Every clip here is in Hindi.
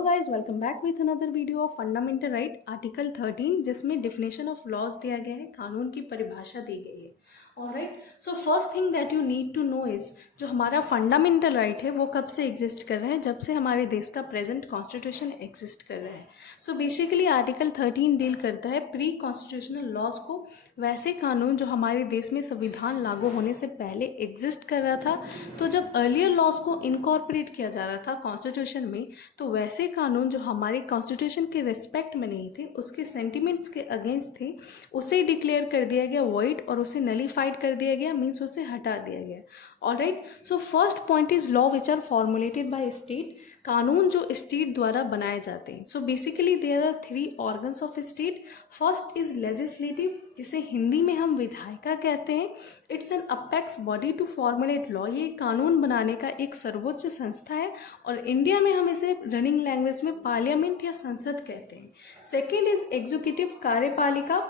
Hello guys, welcome back with another video of fundamental right article 13, जिसमें डिफिनेशन ऑफ लॉज दिया गया है, कानून की परिभाषा दी गई है। Alright, so first thing that you need to know is जो हमारा फंडामेंटल राइट है वो कब से एग्जिस्ट कर रहा है? जब से हमारे देश का प्रेजेंट कॉन्स्टिट्यूशन एग्जिस्ट कर रहा है। सो बेसिकली आर्टिकल 13 डील करता है प्री कॉन्स्टिट्यूशनल लॉज को, वैसे कानून जो हमारे देश में संविधान लागू होने से पहले एग्जिस्ट कर रहा था। तो जब अर्लियर लॉज को इनकॉर्पोरेट किया जा रहा था कॉन्स्टिट्यूशन में, तो वैसे कानून जो हमारे कॉन्स्टिट्यूशन के रिस्पेक्ट में नहीं थे, उसके सेंटिमेंट्स के अगेंस्ट थे, उसे डिक्लेयर कर दिया गया वॉइड और उसे नलीफाइड कर दिया गया, मीन्स उसे हटा दिया गया। Alright, so first point is law which are formulated by state, कानून जो स्टेट द्वारा बनाए जाते हैं। So basically there are 3 organs of state. First is legislative, जिसे हिंदी में हम विधायिका कहते हैं। It's an apex body to formulate law, ये कानून बनाने का एक सर्वोच्च संस्था है और इंडिया में हम इसे रनिंग लैंग्वेज में पार्लियामेंट या संसद कहते हैं। सेकेंड इज एग्जीक्यूटिव, कार्यपालिका।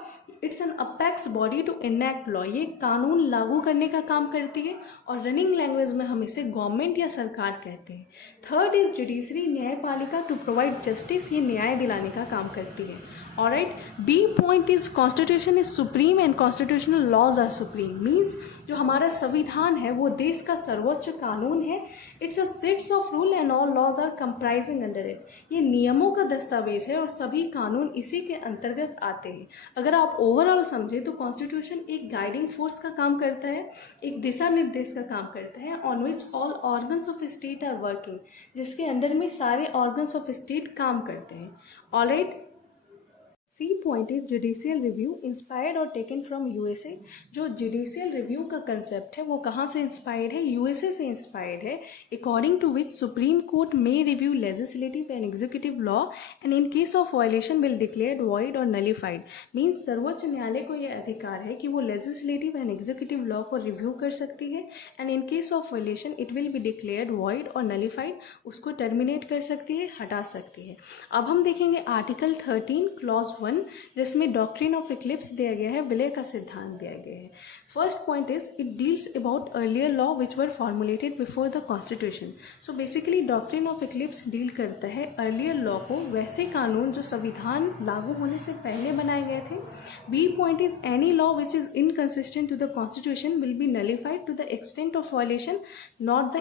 It's an apex body to enact law, ये कानून लागू करने का काम करती है और रनिंग लैंग्वेज में हम इसे गवर्नमेंट या सरकार कहते हैं। थर्ड इज जुडिशरी, न्यायपालिका, टू प्रोवाइड जस्टिस, ये न्याय दिलाने का काम करती है। Alright, B point is constitution is supreme and constitutional laws are supreme, means जो हमारा संविधान है वो देश का सर्वोच्च कानून है। It's a sets of rule and all laws are comprising under it, ये नियमों का दस्तावेज है और सभी कानून इसी के अंतर्गत आते हैं। अगर आप ओवरऑल समझे तो कॉन्स्टिट्यूशन एक गाइडिंग फोर्स का काम करता है, एक दिशा निर्देश का काम करता है, on which all organs of state are working, जिसके अंडर में सारे ऑर्गन्स ऑफ स्टेट काम करते हैं। Alright, C point is judicial review, inspired और टेकन फ्रॉम यूएसए। जो जुडिशियल रिव्यू का कंसेप्ट है वो कहाँ से इंस्पायर्ड है? यूएसए से इंस्पायर्ड है। According to which supreme court may review legislative and executive law and in case of violation will declare void और नलीफाइड, मीन्स सर्वोच्च न्यायालय को यह अधिकार है कि वो लेजिस्लेटिव एंड एग्जीक्यूटिव लॉ को रिव्यू कर सकती है and in case of violation it will be declared void और नलीफाइड, उसको टर्मिनेट कर सकती है, हटा सकती है। अब हम देखेंगे आर्टिकल 13 क्लॉज 1, जिसमें डॉक्ट्रिन ऑफ इक्लिप्स दिया गया है, विलय का सिद्धांत दिया गया है। First point is it deals about earlier law which were formulated before the constitution. So basically doctrine of Eclipse deal करता है अर्लियर लॉ को, वैसे कानून जो संविधान लागू होने से पहले बनाए गए थे। B point is any law which is inconsistent to the constitution will be nullified to the extent of violation, not the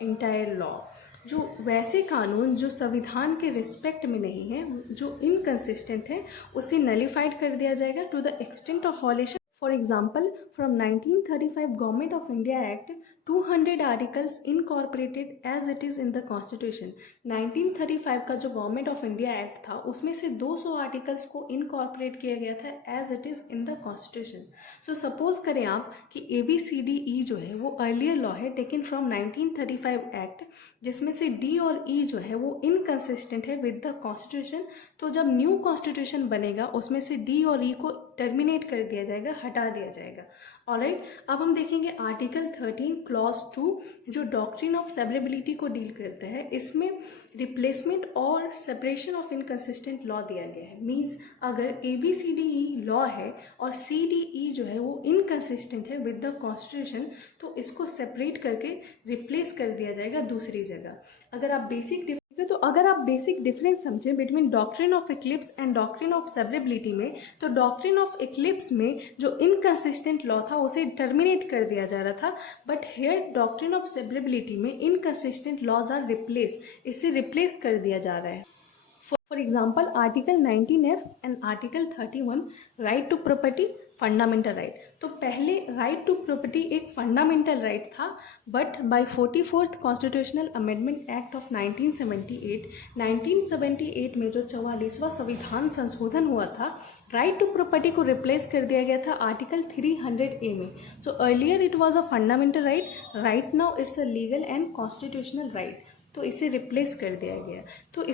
entire law. जो वैसे कानून जो संविधान के रिस्पेक्ट में नहीं है, जो इनकंसिस्टेंट है, उसे नलीफाइड कर दिया जाएगा to the extent of violation. For example, from 1935 government of India act 200 articles incorporated as it is in the constitution. 1935 का जो गवर्नमेंट ऑफ इंडिया एक्ट था उसमें से 200 आर्टिकल्स को इनकॉर्पोरेट किया गया था as it is in the constitution. So suppose करें आप कि ABCDE जो है वो अर्लियर लॉ है टेकन फ्रॉम 1935 एक्ट, जिसमें से D और E जो है वो इनकंसिस्टेंट है विद द कॉन्स्टिट्यूशन। तो जब न्यू कॉन्स्टिट्यूशन बनेगा उसमें से D और E को टर्मिनेट कर दिया जाएगा, हटा दिया जाएगा। ऑलराइट, अब हम देखेंगे आर्टिकल 13 क्लॉज 2, जो डॉक्ट्रिन ऑफ सेवरेबिलिटी को डील करता है। इसमें रिप्लेसमेंट और सेपरेशन ऑफ इनकंसिस्टेंट लॉ दिया गया है, मीन्स अगर ABCDE लॉ है और CDE जो है वो इनकंसिस्टेंट है विद द कॉन्स्टिट्यूशन, तो इसको सेपरेट करके रिप्लेस कर दिया जाएगा दूसरी जगह। अगर आप बेसिक डिफरेंस समझें between doctrine of Eclipse and doctrine of severability में, तो डॉक्ट्रिन ऑफ इक्लिप्स में जो इनकंसिस्टेंट लॉ था उसे टर्मिनेट कर दिया जा रहा था, but here doctrine of severability में इनकंसिस्टेंट लॉज आर रिप्लेस, इसे रिप्लेस कर दिया जा रहा है। For example article 19F and article 31 right to property, fundamental right. तो पहले राइट टू प्रॉपर्टी एक फंडामेंटल राइट था, but by 44th constitutional amendment act of 1978 में जो 44वां संविधान संशोधन हुआ था, राइट टू प्रॉपर्टी को रिप्लेस कर दिया गया था आर्टिकल 300A में। So earlier it was a fundamental right, right now it's a legal and constitutional right, तो इसे रिप्लेस कर दिया गया। तो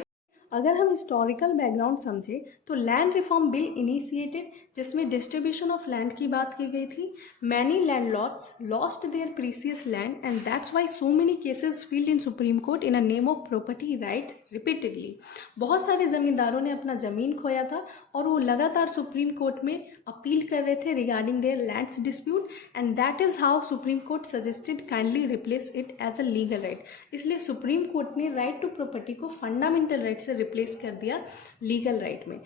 अगर हम हिस्टोरिकल बैकग्राउंड समझे तो लैंड रिफॉर्म बिल इनिशिएटेड, जिसमें डिस्ट्रीब्यूशन ऑफ लैंड की बात की गई थी. Many landlords lost their precious land and that's why so many cases field in supreme court in a name of property right repeatedly. बहुत सारे जमींदारों ने अपना ज़मीन खोया था और वो लगातार सुप्रीम कोर्ट में अपील कर रहे थे regarding their lands dispute, and that is how supreme court suggested kindly replace it as a legal right. इसलिए सुप्रीम कोर्ट ने राइट टू प्रॉपर्टी को फंडामेंटल राइट से रिप्लेस कर दिया लीगल राइट में.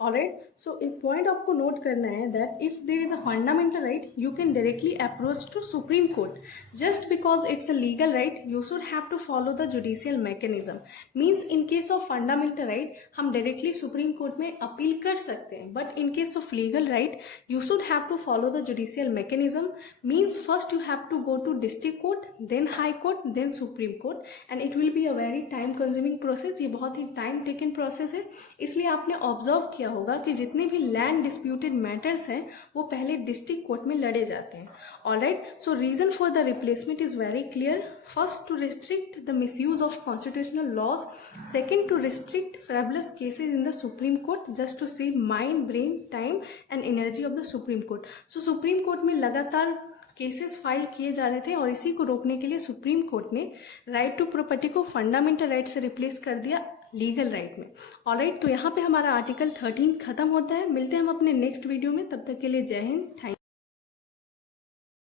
ऑलराइट, सो एक पॉइंट आपको नोट करना है that if there is a fundamental right you can directly approach to supreme court. Just because it's a legal right you should have to follow the judicial mechanism. Means in case of fundamental right हम डायरेक्टली सुप्रीम कोर्ट में अपील कर सकते हैं, but in case of legal right you should have to follow the judicial mechanism. Means first you have to go to district court, then high court, then supreme court, and it will be a very time consuming process. ये बहुत ही टाइम टेकन प्रोसेस है. इसलिए आपने ऑब्जर्व किया होगा कि जितने भी लैंड डिस्प्यूटेड मैटर्स हैं वो पहले डिस्ट्रिक्ट कोर्ट में लड़े जाते हैं. Alright, so reason for the replacement is very clear. First, to restrict the misuse of constitutional laws. Second, to restrict frivolous cases in the Supreme court just to save mind, brain, time and energy of the Supreme Court. So Supreme court में लगातार केसेस फाइल किए जा रहे थे और इसी को रोकने के लिए सुप्रीम कोर्ट ने राइट टू प्रॉपर्टी को फंडामेंटल राइट से रिप्लेस कर दिया लीगल राइट में. ऑलराइट, तो यहाँ पे हमारा आर्टिकल 13 खत्म होता है. मिलते हैं हम अपने नेक्स्ट वीडियो में. तब तक के लिए जय हिंद. थैंक